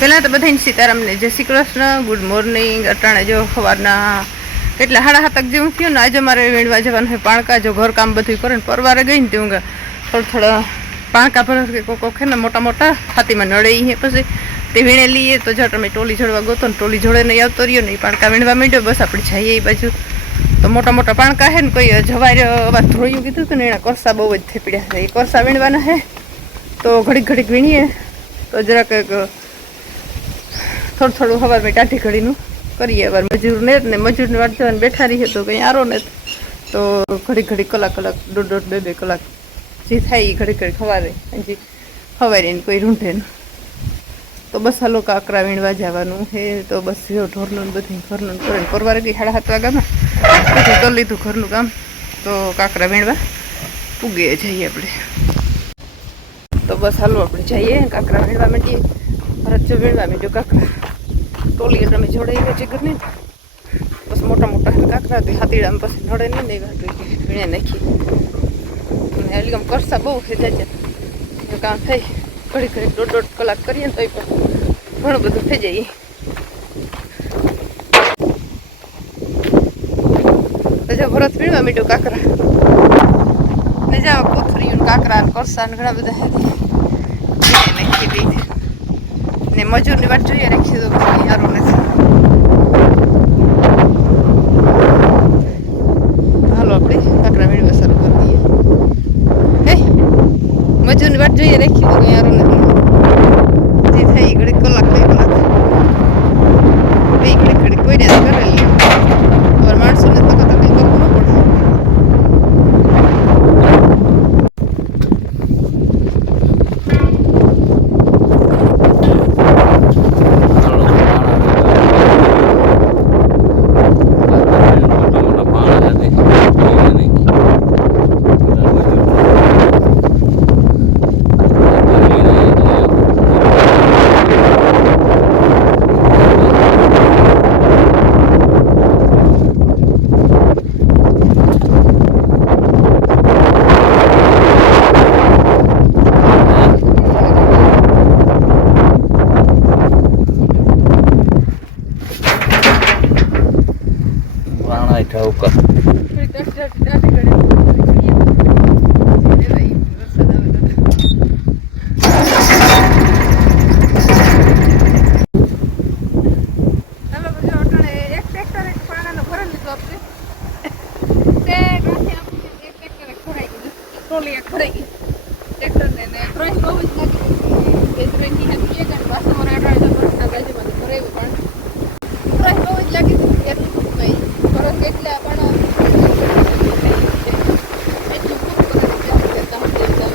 પહેલાં તો બધાને સીતારામને જય શ્રી કૃષ્ણ, ગુડ મોર્નિંગ, અટાણે જો સવારના એટલે હાડા હાથક જેવું થયું ને, આજે મારે વીણવા જવાનું હોય પાણકા, જો ઘર કામ બધું કરે ને, પરવારે ગઈ ને ત્યાં થોડું થોડા પાણકા ભર કે કોક કોક ને, મોટા મોટા, હાથીમાં નડે એ પછી તે વીણે લઈએ તો જો તમે ટોલી જોડવા ગોતો ને, ટોલી જોડે નહીં આવતો રહ્યો ને એ પાણકા વીણવા માંડ્યો, બસ આપણે જઈએ એ બાજુ. તો મોટા મોટા પાણકા હે ને, કોઈ જવાય અવાજ ધોળિયું કીધું હતું ને, એના કરસા બહુ જ થેપડ્યા છે. એ કરસા વીણવાના હે, તો ઘડીક ઘડીક વીણીએ, તો જરાક એક થોડું હવાર મેં કાઢી ઘડીનું કરીએ હવાર મજૂર ને જ ને, મજૂરને વાટ જવાને બેઠા રહીએ તો કંઈ આરો ને તો ઘડી ઘડી કલાક કલાક, દોઢ દોઢ, બે બે કલાક જે થાય એ ઘડી ઘડી ખવારે હજી ખવારે કોઈ રૂંઢે તો બસ હાલો કાકરા વીણવા જવાનું હે તો બસ ઢોરનું બધું ઘરનું કરે પરવારે ગઈ સાડા સાત વાગ્યામાં. પછી કરી લીધું ઘરનું કામ. તો કાકરા વીણવા પૂગીએ જઈએ આપણે. તો બસ હાલો આપણે જઈએ. કાંકરા વીણવા માંડીએ. ભરત જો વીણવા માંડ્યો કાકરા. ટોલી એટલે અમે જોડાઈ જીગર ને બસ મોટા મોટા કાકરા હતી હાથીડામાં પછી નડે નહીં ને એવા વીણે નાખી. અને એટલે આમ કરસા બહુ છે કામ થઈ ઘડી ઘડી દોઢ દોઢ કલાક કરીએ ને તોય પણ ઘણું બધું થઈ જાય પછી ભરત વીણવા મીઠું કાકરા. ને જાવ કોથળીયું કાંકરા કરસા ને ઘણા બધા વીણે નાખી દઈ ને મજૂરની વાત જોઈએ રાખી દો પછી સારું નથી. હાલો આપણે કાકરા મેળવા શરૂ કરી દઈએ. હે? મજૂરની વાત જોઈએ રાખી દો કંઈ સારું નથી. જે થાય ઘડી કલાક બે કલાક બે ઘડી ઘડી કોઈ ને કરેલી હવે માણસોને તો કદાચ કંઈ કરવું ન પડે રાણા ઠાવકા થોડી દસ દસ દસ ઘડી લેવાય વરસાદ આવે તો હાલો બધું અટાણે એક ટ્રેક્ટર એક પાણાનો ભરી લીધો આપણે તે ગાંઠી આપણું એક ટ્રેક્ટર એક ખોરાઈ ગયું ટ્રોલી એક ખોરાઈ ગઈ ટ્રેક્ટરને ને પ્રાઇસ બહુ જ લાગી બે ત્રણની હતી એક અને પાછું મારે અટાણે તો બસના બાજુમાં તો ભરાયું પણ પ્રાઇસ બહુ જ લાગી હતી એટલું કઈ ફરક એટલે પણ એટલું પૂરું કરી દીધું આપણે જતા હતા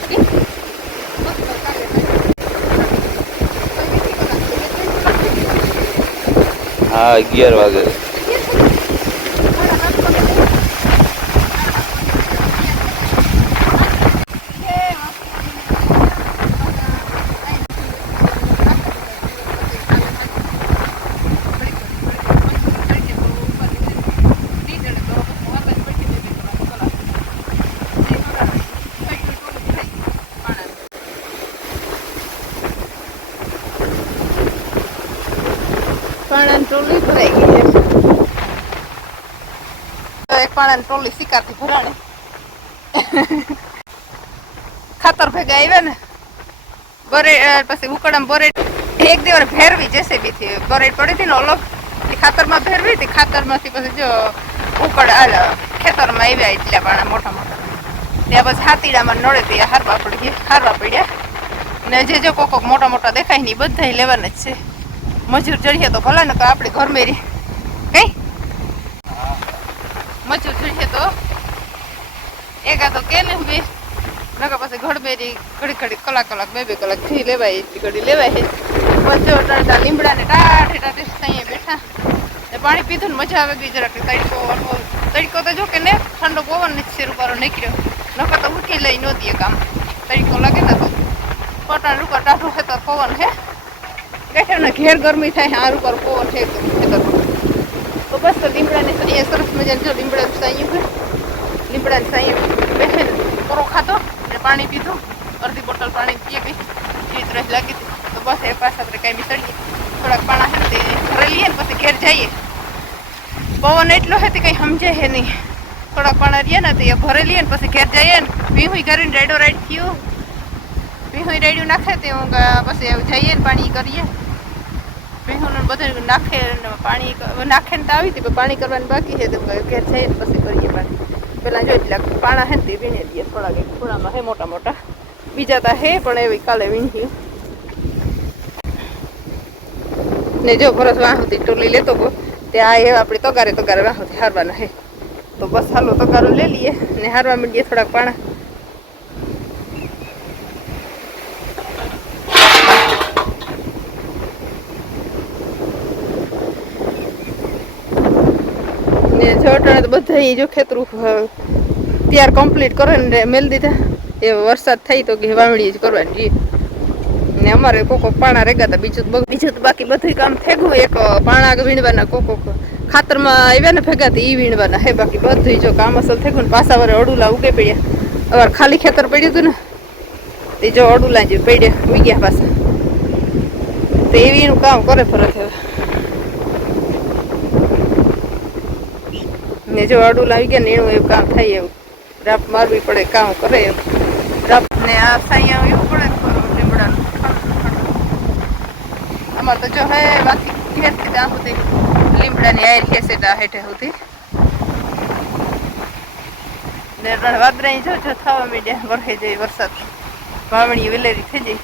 તે અગિયાર વાગે પાણાની ટોલી ભરાઈ ગઈ છે તો એક પાણાની ટ્રોલી શિકારથી ભરાણે. ખાતર ભેગા આવ્યા ને, બરે પછી ઉકળામાં બરેડ એક દિવસ ભેરવી જેસીબી થી બરેડ પડી હતી ને ઓલો ખાતરમાં ભેરવી હતી, ખાતરમાંથી પછી જો ઉકળ ખેતરમાં આવ્યા એટલા પાણા મોટા મોટા. ત્યાં પછી હાથીડામાં નડે ત્યાં હારવા પડી હારવા પડ્યા. ને જે જો કોક મોટા મોટા દેખાય ને એ બધા લેવાના જ છે. મજૂર ચડીએ તો ભલા ને આપણે ઘર મેરી કઈ મજૂર ચડીએ તો? એકાદો કે ને બે? નકર પછી ઘડબેરી ઘડી ઘડી, કલાક કલાક, બે બે કલાકથી લેવાય એટલી ઘડી લેવાય છે. બધો ટાટા લીમડા ને ટાઠે ટાઠે અહીંયા બેઠા. ને પાણી પીધું ને મજા આવે ગઈ જરાક. તડકો તડકો તો જો કે ને, ઠંડો પવન ને શેર ઉપર નીકળ્યો. નકર તો ઉઠી લઈ ન દે કામ. તડકો લાગે ને તો. પટાણ રૂપર ટાઢું ખેતર પવન હે બેઠે ઘેર ગરમી થાય હાર ઉપર પવન છે ખેતર તો બસ તો લીમડાને અહીંયા સરસ મજાની જો લીમડાનું સાંયું લીમડાની સાંયું બેસે ને કોરો ખાતો ને પાણી પીધું અડધી બોટલ પાણી પીએ ગઈ ચીજ રસ લાગી હતી તો બસ એ પાસે આપણે કાંઈ ચડીએ થોડાક પાણા છે તે ઘરે લઈએ ને પછી ઘેર જઈએ પવન એટલો હે તે કંઈ સમજે હે નહીં થોડાક પાણા રહીએ ને તો એ ભરે લઈએ ને પછી ઘેર જઈએ ને ભીહું કરીને રાઈડો રાઈડ થયું ભીહું રાઈડું નાખે તે હું પછી જઈએ ને પાણી કરીએ બધું નાખે પાણી નાખે ને તો આવી હતી, પણ કરવાની બાકી છે, તો ઘેર જઈએ ને પછી કરીએ પાણી. પેલા જો લાગે પાણા હે ને તે વીણી દઈએ એક ખૂણામાં હે, મોટા મોટા. બીજા તા હે, પણ એવી કાલે વીણી ને જો ભરત વાહુતી ટોલી લેતો ગયો, તે આ એ આપણી તગારે તગારે વાહુતી હારવાના હે. તો બસ હાલો, તગારો લઈ લઈએ, ને હારવા માંડીએ થોડાક પાણા. ને છોટાણે તો બધા જો ખેતરું તૈયાર કમ્પ્લીટ કરે ને મેલ દીધા. એ વરસાદ થઈ તો કે વાવણી જ કરવાની જી ને અમારે કોકો પાણા રેગા હતા બીજું બીજું બાકી બધું કામ થેગું એક પાણા વીણવાના કોકો ખાતરમાં આવ્યા ને ભેગા ઈ વીણવાના. હે, બાકી બધું જો કામ અસલ થેગું ને પાછા વારે અડુલા ઉગે પડ્યા. અવાર ખાલી ખેતર પડ્યું હતું ને, તે જો અડુલા જે પડ્યા, ઉગ્યા પાછા. તો એવીનું કામ કરે ફરત હવે. ને જો અડું લાવી ગયા ને એનું એવું કામ થાય એવું. રાપ મારવી પડે, કામ કરે એવું. રાપ ને આ સાઅહીંયા એવું પડે લીમડાનું અમાર તો જો હે, બાકી ઘેરથી ત્યાં સુધી લીમડાની આયર ખેસેટા હેઠે સુધી. ને વાદરાઈ જો જો થવા માંડ્યા વરહે જાય વરસાદ. વાવણી વેલેરી થઈ જાય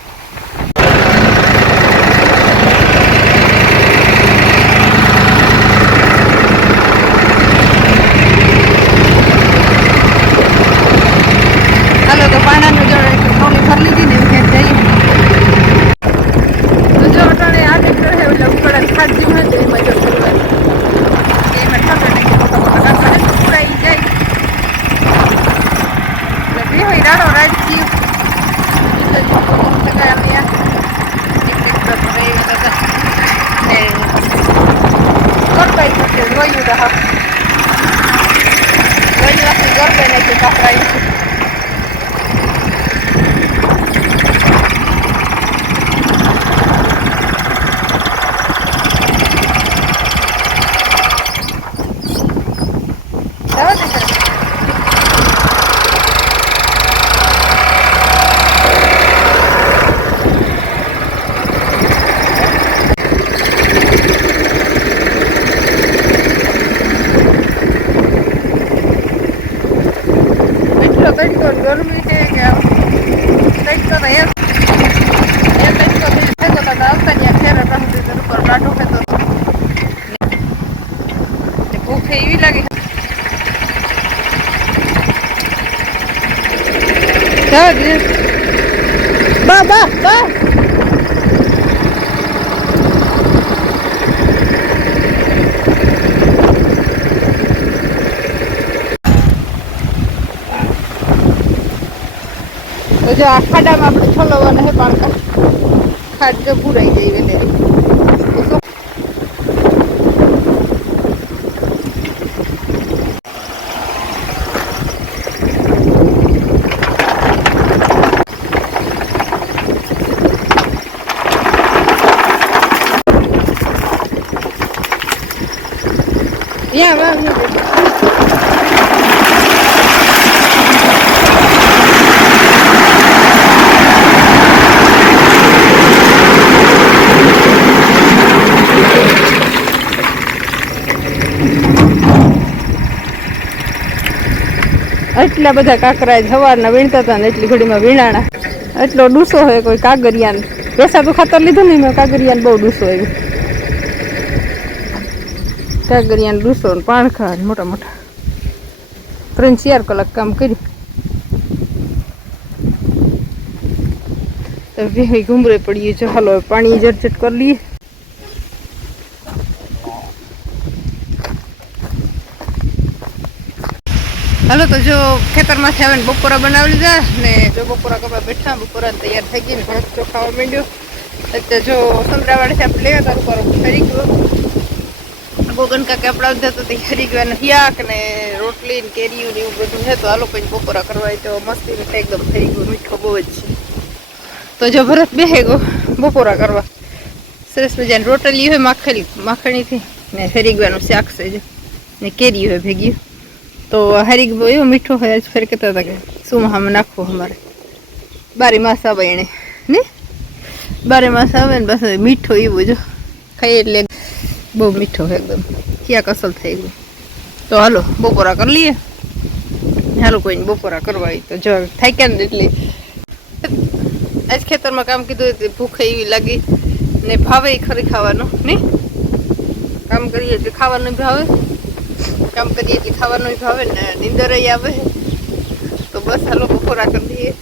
હાલો તો પાણાનું જો થોડી ભરી લીધી ને એમ ઘેર જઈએ તો જો અટાણે આ ટ્રેક્ટર છે એટલે ઉકળે ખાદ જેવું હોય તો એમાં જો ફરવાનું એમાં ઠાકર ને મોટા મોટા કાંકરા ને ઉકળાઈ જાય એટલે બે હોય રાડો રાડ થયું ટ્રેક્ટર પર એવી બધા ને ગરબાઈ આખી ગરબાઈ નાખી કાપડાઈ જવા દે સર. એટલો તડકો ને ગરમી છે કે આમ તડકો તો એમ એમ તડકો થઈ થતો તો આવતા ત્યાં ફેરે રહું તો ઉપર કાઢો ખેતો ને ભૂખ એવી લાગે. બા બા બા. તો જો આ ખાડામાં આપણે છોલવાના હે પાણકા ખાડ જો પૂરાઈ ગઈ વેલેરી. Yeah, well, yeah. એટલા બધા કાકરા સવારના વીણતા હતા ને એટલી ઘડીમાં વીણાણા. એટલો ડૂસો હોય કોઈ કાગરિયાન. પેસાતું ખાતર લીધું ને મેં કાગરિયાન બહુ ડૂસો આવ્યો કાગરિયાન ડૂસો ને પાણખા મોટા મોટા. ત્રણ ચાર કલાક કામ કર્યું તો વિહી પડીએ જો હાલો પાણી જટજટ કરી લઈએ. હાલો તો જો ખેતરમાંથી આવીને બપોરા બનાવી લીધા ને જો બપોરા કપડા બેઠા, બપોરા તૈયાર થઈ ગઈ ને ભાત ચોખાવા માંડ્યો. અત્યારે જો સંતરાવાડે આપણે લેવા તારું પર ફરી ગયો. ગોગન કાકા આપણા બધા તો તૈયારી ગયા હિયાક ને રોટલી ને કેરીયું ને એવું બધું છે, તો આ લોકો બપોરા કરવા તો મસ્તી મીઠા એકદમ થઈ ગયું, મીઠો બહુ જ છે. તો જો ભરત બેહે ગયો બપોરા કરવા. સરસ મજાની રોટલી હોય માખણી, માખણીથી ને ફેરી ગવાનું શાક છે ને કેરી હોય ભેગી. તો હરી ગયો એવો મીઠો હોય, આજ ફેર કહેતા હતા કે શું આમ નાખવું અમારે. બારી માસ આવે એને, ને? બારે માસ આવે ને બસ મીઠો એવું જો ખાઈ એટલે બહુ મીઠો એકદમ. ક્યાંક અસલ થઈ ગયું તો હાલો, બપોરા કરી લઈએ. હાલો, કોઈને બપોરા કરવા તો જો થાક્યા ને એટલે. આજ ખેતરમાં કામ કીધું ભૂખ એવી લાગી ને ભાવે ખરી ખાવાનું, ને? કામ કરીએ એટલે ખાવાનું ભાવે. કામ કરીએ એટલે ખાવાનું ભાવે ને નીંદર આવે. તો બસ હાલો, બપોરા કરી દઈએ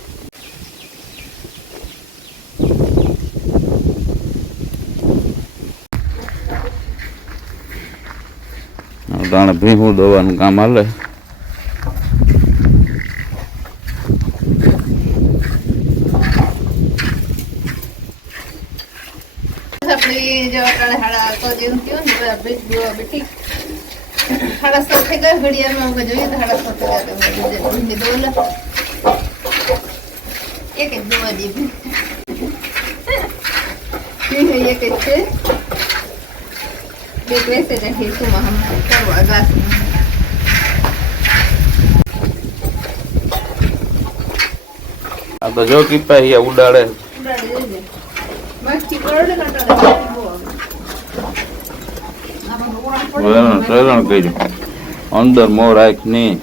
જાણે ભીહું દવાનું કામ હાલે. હાડા થઈ ગયા ઘડિયાળમાં જોઈએ તો હાડા સો થઈ ગયા એક જ દોવા દીધી. એક જ છે વેસે હમ. કરવા આ તો જો કીપા અહીંયા ઉડાડે. અંદર મોર રાખ નહીં.